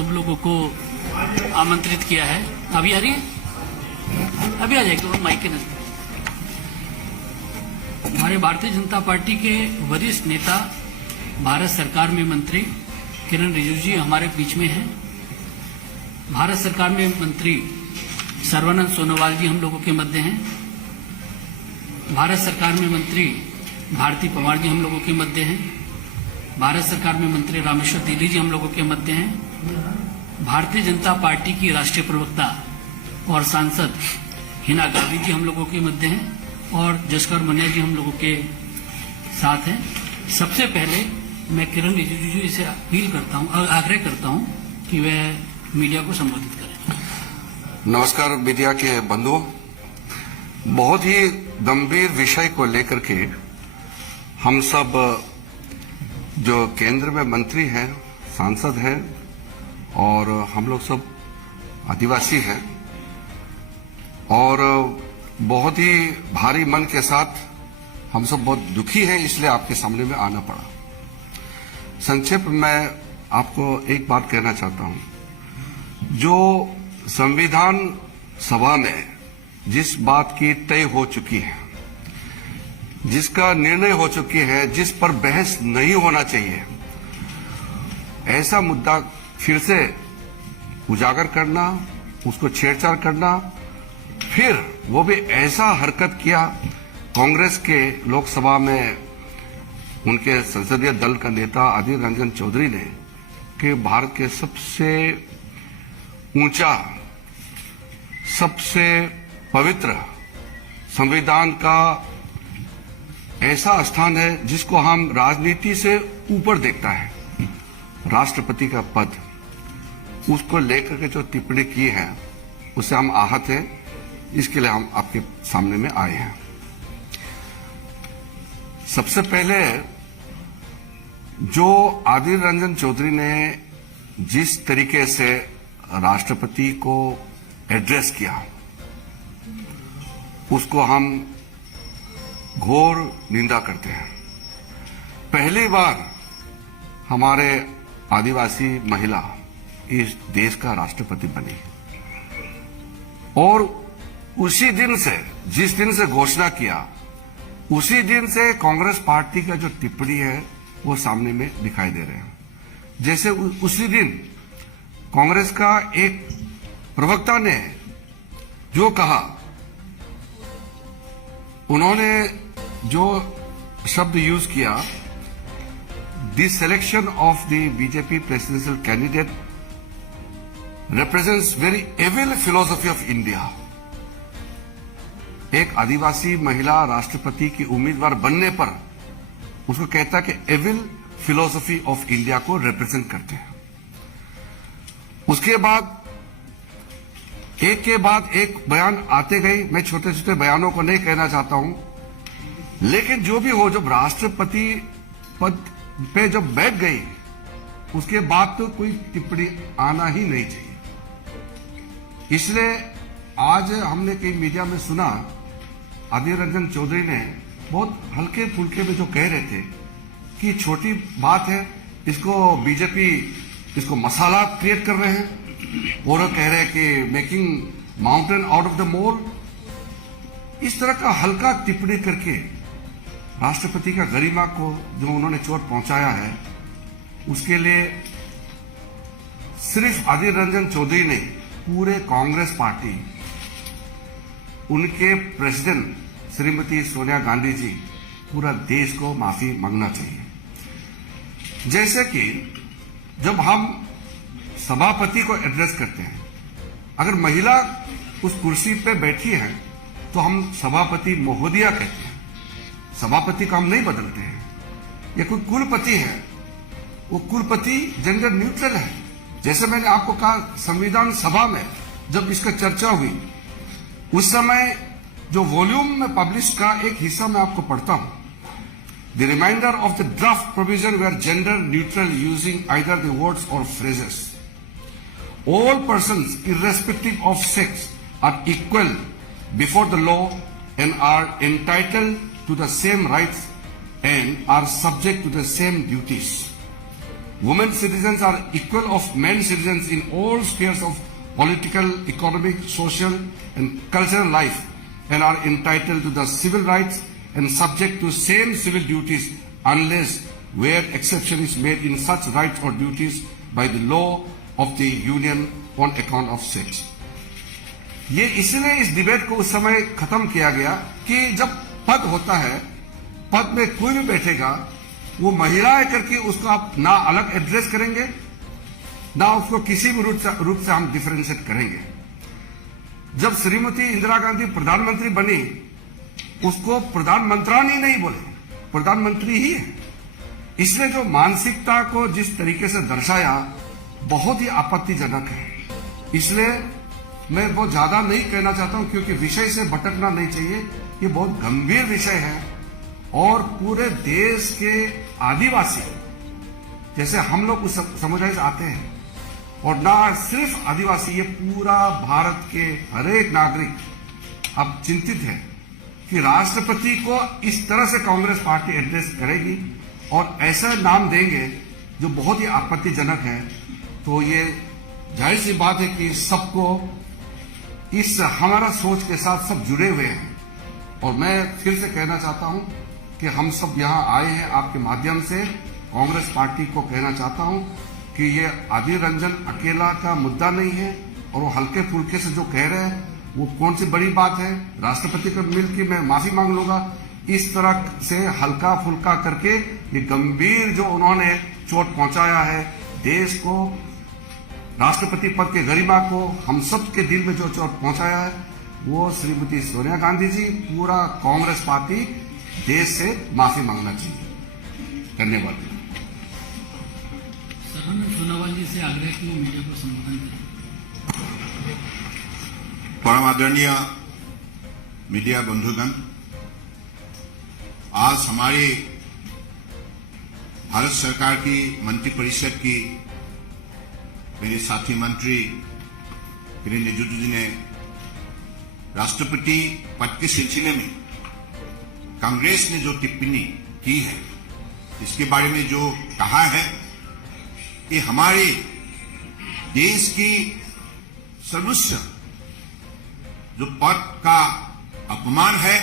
सब लोगों को आमंत्रित किया है। अभी आ रही है, अभी आ जाएगी माइक के नजदीक। हमारे भारतीय जनता पार्टी के वरिष्ठ नेता, भारत सरकार में मंत्री किरण रिजिजू जी हमारे बीच में हैं। भारत सरकार में मंत्री सर्बानंद सोनोवाल जी हम लोगों के मध्य हैं। भारत सरकार में मंत्री भारती पवार जी हम लोगों के मध्य हैं। भारत सरकार में मंत्री रामेश्वर तेली जी हम लोगों के मध्य हैं। भारतीय जनता पार्टी की राष्ट्रीय प्रवक्ता और सांसद हिना गांधी जी हम लोगों के मध्य हैं और जसकर मनिया जी हम लोगों के साथ हैं। सबसे पहले मैं किरण रिजिजू जी से अपील करता हूं, आग्रह करता हूं कि वह मीडिया को संबोधित करें। नमस्कार मीडिया के बंधुओं, बहुत ही गंभीर विषय को लेकर के हम सब जो केंद्र में मंत्री हैं, सांसद हैं और हम लोग सब आदिवासी हैं और बहुत ही भारी मन के साथ हम सब बहुत दुखी हैं, इसलिए आपके सामने में आना पड़ा। संक्षेप में आपको एक बात कहना चाहता हूं। जो संविधान सभा में जिस बात की तय हो चुकी है, जिसका निर्णय हो चुकी है, जिस पर बहस नहीं होना चाहिए, ऐसा मुद्दा फिर से उजागर करना, उसको छेड़छाड़ करना, फिर वो भी ऐसा हरकत किया कांग्रेस के लोकसभा में उनके संसदीय दल का नेता अधीर रंजन चौधरी ने कि भारत के सबसे ऊंचा, सबसे पवित्र संविधान का ऐसा स्थान है जिसको हम राजनीति से ऊपर देखता है, राष्ट्रपति का पद, उसको लेकर के जो टिप्पणी की है उससे हम आहत हैं। इसके लिए हम आपके सामने में आए हैं। सबसे पहले जो अधीर रंजन चौधरी ने जिस तरीके से राष्ट्रपति को एड्रेस किया, उसको हम घोर निंदा करते हैं। पहली बार हमारे आदिवासी महिला इस देश का राष्ट्रपति बनी और उसी दिन से, जिस दिन से घोषणा किया, उसी दिन से कांग्रेस पार्टी का जो टिप्पणी है वो सामने में दिखाई दे रहे हैं। जैसे उसी दिन कांग्रेस का एक प्रवक्ता ने जो कहा, उन्होंने जो शब्द यूज किया, the selection of the BJP presidential candidate represents very evil philosophy of India. एक आदिवासी महिला राष्ट्रपति की उम्मीदवार बनने पर उसको कहता है कि एविल फिलोसफी ऑफ इंडिया को रिप्रेजेंट करते हैं। उसके बाद एक के बाद एक बयान आते गए। मैं छोटे छोटे बयानों को नहीं कहना चाहता हूं, लेकिन जो भी हो, जब राष्ट्रपति पद पे जब बैठ गई, उसके बाद तो कोई टिप्पणी आना ही नहीं चाहिए। इसलिए आज हमने कई मीडिया में सुना, अधीर रंजन चौधरी ने बहुत हल्के फुल्के में जो कह रहे थे कि छोटी बात है, इसको बीजेपी इसको मसाला क्रिएट कर रहे हैं और कह रहे हैं कि making mountain out of the mole. इस तरह का हल्का टिप्पणी करके राष्ट्रपति का गरिमा को जो उन्होंने चोट पहुंचाया है, उसके लिए सिर्फ अधीर रंजन चौधरी ने, पूरे कांग्रेस पार्टी, उनके प्रेसिडेंट श्रीमती सोनिया गांधी जी, पूरा देश को माफी मांगना चाहिए। जैसे कि जब हम सभापति को एड्रेस करते हैं, अगर महिला उस कुर्सी पे बैठी है तो हम सभापति महोदया कहते हैं, सभापति का हम नहीं बदलते हैं। या कोई कुलपति है, वो कुलपति जेंडर न्यूट्रल है। जैसे मैंने आपको कहा, संविधान सभा में जब इसका चर्चा हुई, उस समय जो वॉल्यूम में पब्लिश का एक हिस्सा मैं आपको पढ़ता हूं। The reminder of the draft provision where gender neutral using either the words और phrases. All persons irrespective of sex are equal before the law and are entitled to the same rights and are subject to the same duties. women citizens are equal of men citizens in all spheres of political, economic, social and cultural life and are entitled to the civil rights and subject to same civil duties unless where exception is made in such rights or duties by the law of the union on account of sex. ये इसलिए इस debate को उस समय खत्म किया गया कि जब पद होता है, पद में कोई भी बैठेगा, वो महिला है करके उसको आप ना अलग एड्रेस करेंगे, ना उसको किसी भी रूप से हम डिफरेंशिएट करेंगे। जब श्रीमती इंदिरा गांधी प्रधानमंत्री बनी, उसको प्रधानमंत्रानी नहीं बोले, प्रधानमंत्री ही है। इसलिए जो मानसिकता को जिस तरीके से दर्शाया बहुत ही आपत्तिजनक है। इसलिए मैं बहुत ज्यादा नहीं कहना चाहता हूं क्योंकि विषय से भटकना नहीं चाहिए। ये बहुत गंभीर विषय है और पूरे देश के आदिवासी, जैसे हम लोग उस समुदाय से आते हैं, और ना सिर्फ आदिवासी, ये पूरा भारत के हर एक नागरिक अब चिंतित है कि राष्ट्रपति को इस तरह से कांग्रेस पार्टी एड्रेस करेगी और ऐसा नाम देंगे जो बहुत ही आपत्तिजनक है। तो ये जाहिर सी बात है कि सबको इस हमारा सोच के साथ सब जुड़े हुए हैं। और मैं फिर से कहना चाहता हूं कि हम सब यहां आए हैं आपके माध्यम से। कांग्रेस पार्टी को कहना चाहता हूं कि ये आदिर रंजन अकेला का मुद्दा नहीं है और वो हल्के फुल्के से जो कह रहे हैं वो कौन सी बड़ी बात है। राष्ट्रपति को मिल के मैं माफी मांग लूंगा। इस तरह से हल्का फुल्का करके ये गंभीर जो उन्होंने चोट पहुंचाया है देश को, राष्ट्रपति पद के गरिमा को, हम सब के दिल में जो चोट पहुंचाया है, वो श्रीमती सोनिया गांधी जी, पूरा कांग्रेस पार्टी देश से माफी मांगना चाहिए। धन्यवाद। सर्वानंद सोनोवाल जी से आग्रह की मीडिया को संबोधन करें। परम आदरणीय मीडिया बंधुगण, आज हमारी भारत सरकार की मंत्रिपरिषद की मेरे साथी मंत्री किरेन रिजिजू जी ने राष्ट्रपति पद के सिलसिले में कांग्रेस ने जो टिप्पणी की है, इसके बारे में जो कहा है, ये हमारे देश की सर्वोच्च जो पद का अपमान है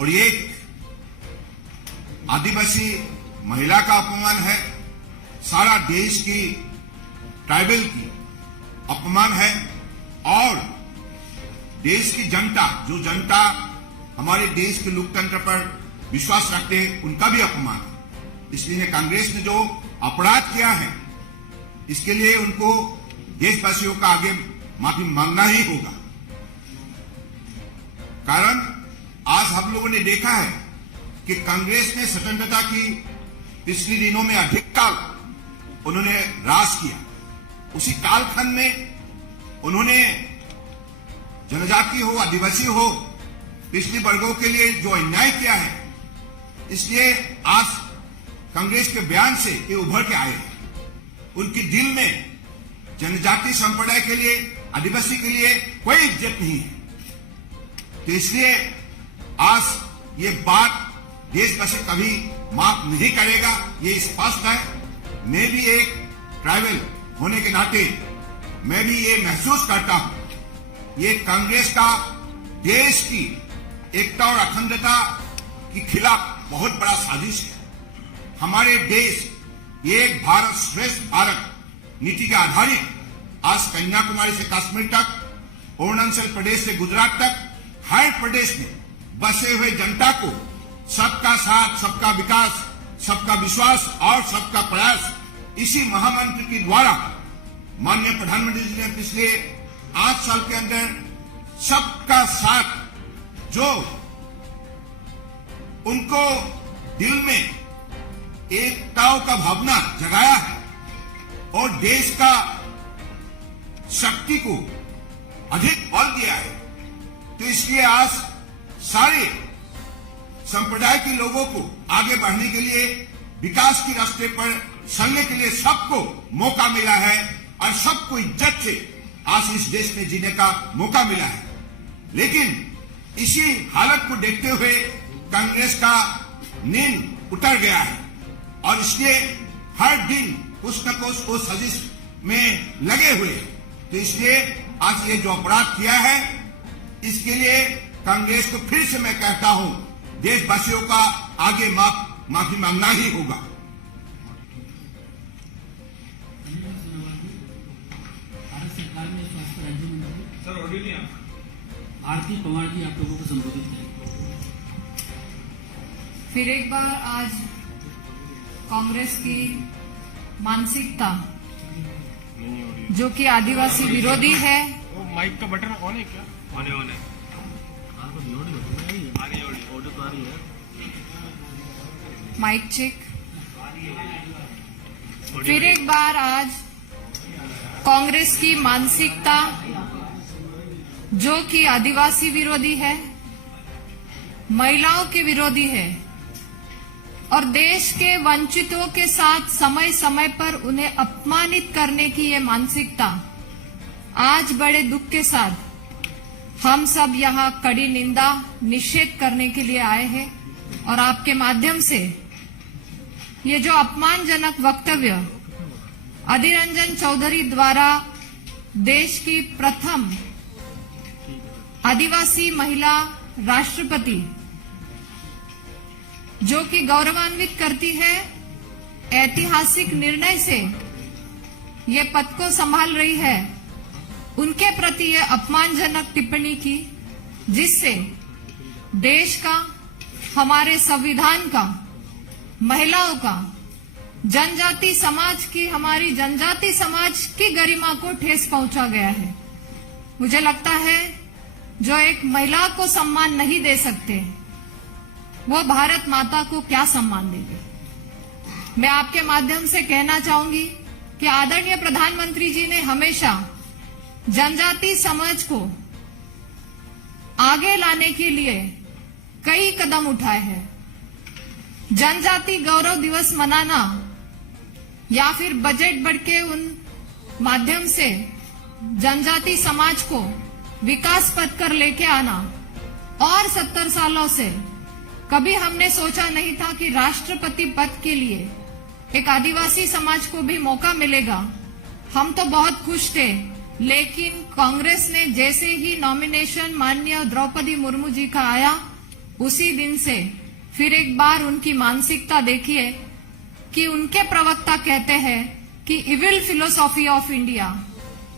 और ये आदिवासी महिला का अपमान है, सारा देश की ट्राइबल की अपमान है और देश की जनता, जो जनता हमारे देश के लोकतंत्र पर विश्वास रखते हैं, उनका भी अपमान है। इसलिए कांग्रेस ने जो अपराध किया है, इसके लिए उनको देशवासियों का आगे माफी मांगना ही होगा। कारण आज हम लोगों ने देखा है कि कांग्रेस ने स्वतंत्रता की पिछले दिनों में अधिक काल उन्होंने राज किया। उसी कालखंड में उन्होंने जनजाति हो, आदिवासी हो, पिछले वर्गों के लिए जो अन्याय किया है, इसलिए आज कांग्रेस के बयान से ये उभर के आए हैं। उनके दिल में जनजाति संप्रदाय के लिए, आदिवासी के लिए कोई इज्जत नहीं है। तो इसलिए आज ये बात देशवासी कभी माफ नहीं करेगा, ये स्पष्ट है। मैं भी एक ट्राइबल होने के नाते मैं भी ये महसूस करता हूं, ये कांग्रेस का देश की एकता और अखंडता के खिलाफ बहुत बड़ा साजिश है। हमारे देश एक भारत श्रेष्ठ भारत नीति के आधारित आज कन्याकुमारी से कश्मीर तक, अरुणाचल प्रदेश से गुजरात तक, हर प्रदेश में बसे हुए जनता को सबका साथ, सबका विकास, सबका विश्वास और सबका प्रयास, इसी महामंत्र के द्वारा माननीय प्रधानमंत्री जी ने पिछले 8 साल के अंदर सबका साथ जो उनको दिल में एकता का भावना जगाया है और देश का शक्ति को अधिक बल दिया है। तो इसलिए आज सारे संप्रदाय के लोगों को आगे बढ़ने के लिए, विकास के रास्ते पर चलने के लिए सबको मौका मिला है और सबको इज्जत से आज इस देश में जीने का मौका मिला है। लेकिन इसी हालत को देखते हुए कांग्रेस का नींद उतर गया है और इसलिए हर दिन कुछ न कुछ उस साजिश में लगे हुए। तो इसलिए आज ये जो अपराध किया है, इसके लिए कांग्रेस को फिर से मैं कहता हूं, देशवासियों का आगे माफी मांगना ही होगा। भारत सरकार में स्वास्थ्य राज्य मंत्री आरती पवार जी आप लोगों को संबोधित करेंगे। फिर एक बार आज कांग्रेस की मानसिकता जो कि आदिवासी विरोधी है, माइक का बटन ऑन है क्या? ऑन है, ऑन है। Mic check. फिर एक बार आज कांग्रेस की मानसिकता जो कि आदिवासी विरोधी है, महिलाओं के विरोधी है और देश के वंचितों के साथ समय समय पर उन्हें अपमानित करने की ये मानसिकता आज बड़े दुख के साथ हम सब यहाँ कड़ी निंदा निषेध करने के लिए आए हैं। और आपके माध्यम से ये जो अपमानजनक वक्तव्य अधीर रंजन चौधरी द्वारा देश की प्रथम आदिवासी महिला राष्ट्रपति जो कि गौरवान्वित करती है, ऐतिहासिक निर्णय से ये पद को संभाल रही है, उनके प्रति ये अपमानजनक टिप्पणी की, जिससे देश का, हमारे संविधान का, महिलाओं का, जनजाति समाज की, हमारी जनजाति समाज की गरिमा को ठेस पहुंचा गया है। मुझे लगता है जो एक महिला को सम्मान नहीं दे सकते वो भारत माता को क्या सम्मान देंगे। मैं आपके माध्यम से कहना चाहूंगी कि आदरणीय प्रधानमंत्री जी ने हमेशा जनजाति समाज को आगे लाने के लिए कई कदम उठाए हैं। जनजाति गौरव दिवस मनाना या फिर बजट बढ़ के उन माध्यम से जनजाति समाज को विकास पथ कर लेके आना, और 70 सालों से कभी हमने सोचा नहीं था कि राष्ट्रपति पद के लिए एक आदिवासी समाज को भी मौका मिलेगा। हम तो बहुत खुश थे, लेकिन कांग्रेस ने जैसे ही नॉमिनेशन माननीय द्रौपदी मुर्मू जी का आया, उसी दिन से फिर एक बार उनकी मानसिकता देखिए कि उनके प्रवक्ता कहते हैं कि इविल फिलोसॉफी ऑफ इंडिया।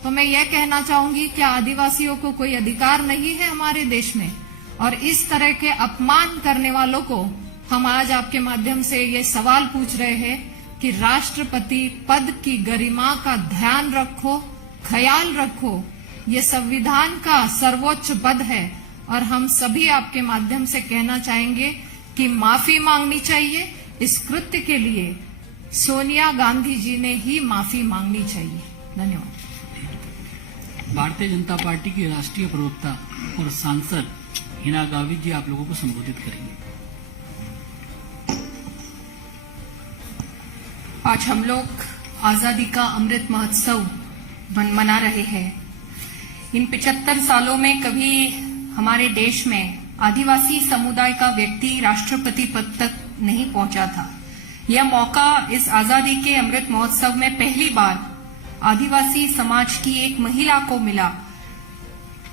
तो मैं ये कहना चाहूंगी कि आदिवासियों को कोई अधिकार नहीं है हमारे देश में, और इस तरह के अपमान करने वालों को हम आज आपके माध्यम से ये सवाल पूछ रहे हैं कि राष्ट्रपति पद की गरिमा का ध्यान रखो, ख्याल रखो। ये संविधान का सर्वोच्च पद है और हम सभी आपके माध्यम से कहना चाहेंगे कि माफी मांगनी चाहिए। इस कृत्य के लिए सोनिया गांधी जी ने ही माफी मांगनी चाहिए। धन्यवाद। भारतीय जनता पार्टी की राष्ट्रीय प्रवक्ता और सांसद हिना गावित जी आप लोगों को संबोधित करेंगे। आज हम लोग आजादी का अमृत महोत्सव मना रहे हैं। इन 75 सालों में कभी हमारे देश में आदिवासी समुदाय का व्यक्ति राष्ट्रपति पद तक नहीं पहुंचा था। यह मौका इस आजादी के अमृत महोत्सव में पहली बार आदिवासी समाज की एक महिला को मिला।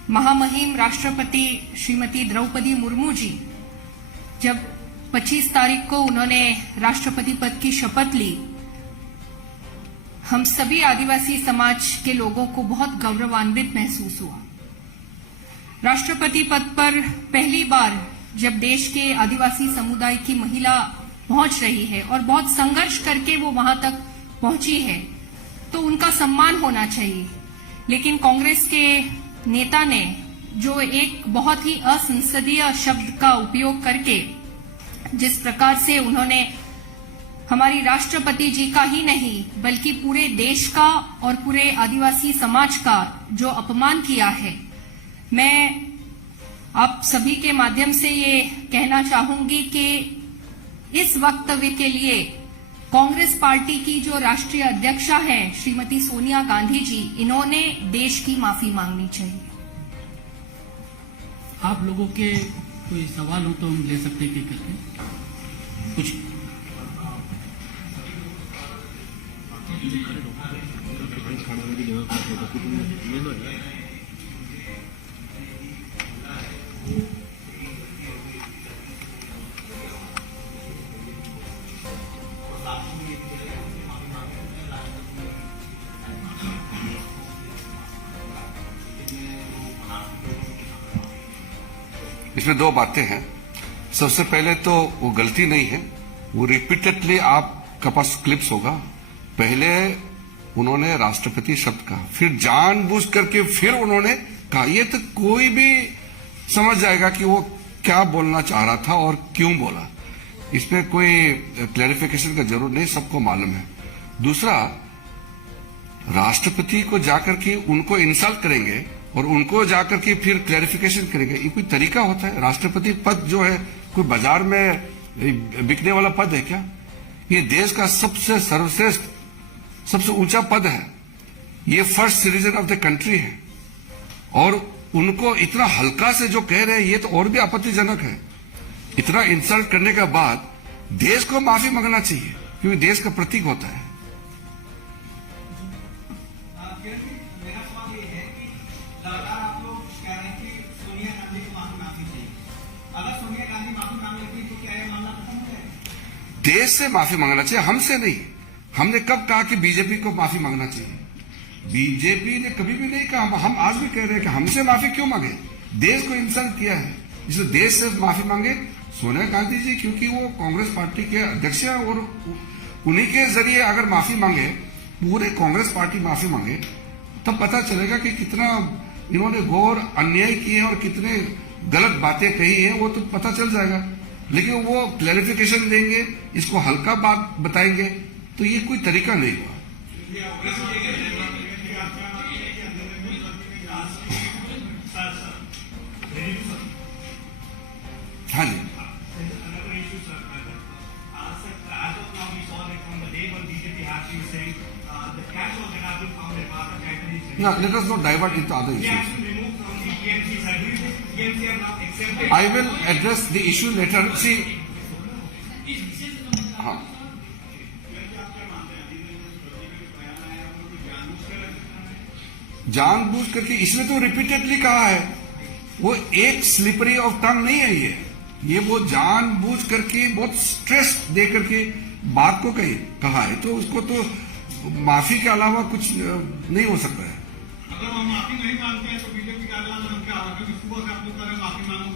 महामहिम राष्ट्रपति श्रीमती द्रौपदी मुर्मू जी जब 25 तारीख को उन्होंने राष्ट्रपति पद की शपथ ली, हम सभी आदिवासी समाज के लोगों को बहुत गौरवान्वित महसूस हुआ। राष्ट्रपति पद पर पहली बार जब देश के आदिवासी समुदाय की महिला पहुंच रही है और बहुत संघर्ष करके वो वहां तक पहुंची है, तो उनका सम्मान होना चाहिए। लेकिन कांग्रेस के नेता ने जो एक बहुत ही असंसदीय शब्द का उपयोग करके जिस प्रकार से उन्होंने हमारी राष्ट्रपति जी का ही नहीं बल्कि पूरे देश का और पूरे आदिवासी समाज का जो अपमान किया है, मैं आप सभी के माध्यम से ये कहना चाहूंगी कि इस वक्तव्य के लिए कांग्रेस पार्टी की जो राष्ट्रीय अध्यक्षा हैं श्रीमती सोनिया गांधी जी, इन्होंने देश की माफी मांगनी चाहिए। आप लोगों के कोई सवाल हो तो हम ले सकते हैं करके कुछ। इसमें दो बातें हैं। सबसे पहले तो वो गलती नहीं है, वो रिपीटेडली आपका पास क्लिप्स होगा। पहले उन्होंने राष्ट्रपति शब्द कहा, फिर जानबूझ करके फिर उन्होंने कहा। ये तो कोई भी समझ जाएगा कि वो क्या बोलना चाह रहा था और क्यों बोला। इसमें कोई क्लैरिफिकेशन का जरूरत नहीं, सबको मालूम है। दूसरा, राष्ट्रपति को जाकर के उनको इंसल्ट करेंगे और उनको जाकर के फिर क्लैरिफिकेशन करेंगे, ये कोई तरीका होता है? राष्ट्रपति पद जो है कोई बाजार में बिकने वाला पद है क्या? ये देश का सबसे सर्वश्रेष्ठ, सबसे ऊंचा पद है। ये first citizen of the country है और उनको इतना हल्का से जो कह रहे हैं, ये तो और भी आपत्तिजनक है। इतना इंसल्ट करने के बाद देश को माफी मांगना चाहिए, क्योंकि देश का प्रतीक होता है। मेरा सवाल ये है कि लगातार आप लोग कह रहे हैं कि सोनिया गांधी को माफी चाहिए। अगर सोनिया गांधी माफी मांग लेती तो क्या ये मामला खत्म हो जाएगा? देश से माफी मांगना चाहिए, हमसे नहीं। हमने कब कहा कि बीजेपी को माफी मांगना चाहिए? बीजेपी ने कभी भी नहीं कहा। हम आज भी कह रहे हैं कि हमसे माफी क्यों मांगे? देश को इंसल्ट किया है, इसलिए देश से माफी मांगे सोनिया गांधी जी, क्योंकि वो कांग्रेस पार्टी के अध्यक्ष हैं और उन्हीं के जरिए अगर माफी मांगे, पूरे कांग्रेस पार्टी माफी मांगे, तब पता चलेगा कि कितना इन्होंने घोर अन्याय किए हैं और कितने गलत बातें कही हैं, वो तो पता चल जाएगा। लेकिन वो क्लैरिफिकेशन देंगे, इसको हल्का बात बताएंगे, तो ये कोई तरीका नहीं हुआ। हाँ जी, now let us not divert into other issues. I will address the issue later. See, हाँ, जानबूझ करके इसने तो रिपीटेडली कहा है, वो एक स्लिपरी ऑफ टंग नहीं है ये वो जानबूझ करके बहुत स्ट्रेस दे करके बात को कहा है, तो उसको तो माफी के अलावा कुछ नहीं हो सकता है। अगर हम माफी नहीं मांगते हैं तो बीजेपी का अगला कदम क्या होगा? क्योंकि सुबह से आप लोग कह रहे हैं माफी मांगने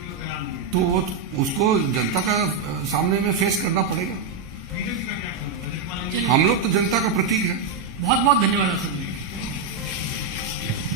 को तैयार नहीं है। तो वो उसको जनता का सामने में फेस करना पड़ेगा। बीजेपी का क्या कदम? हम लोग तो जनता का प्रतीक है। बहुत बहुत धन्यवाद असद जी।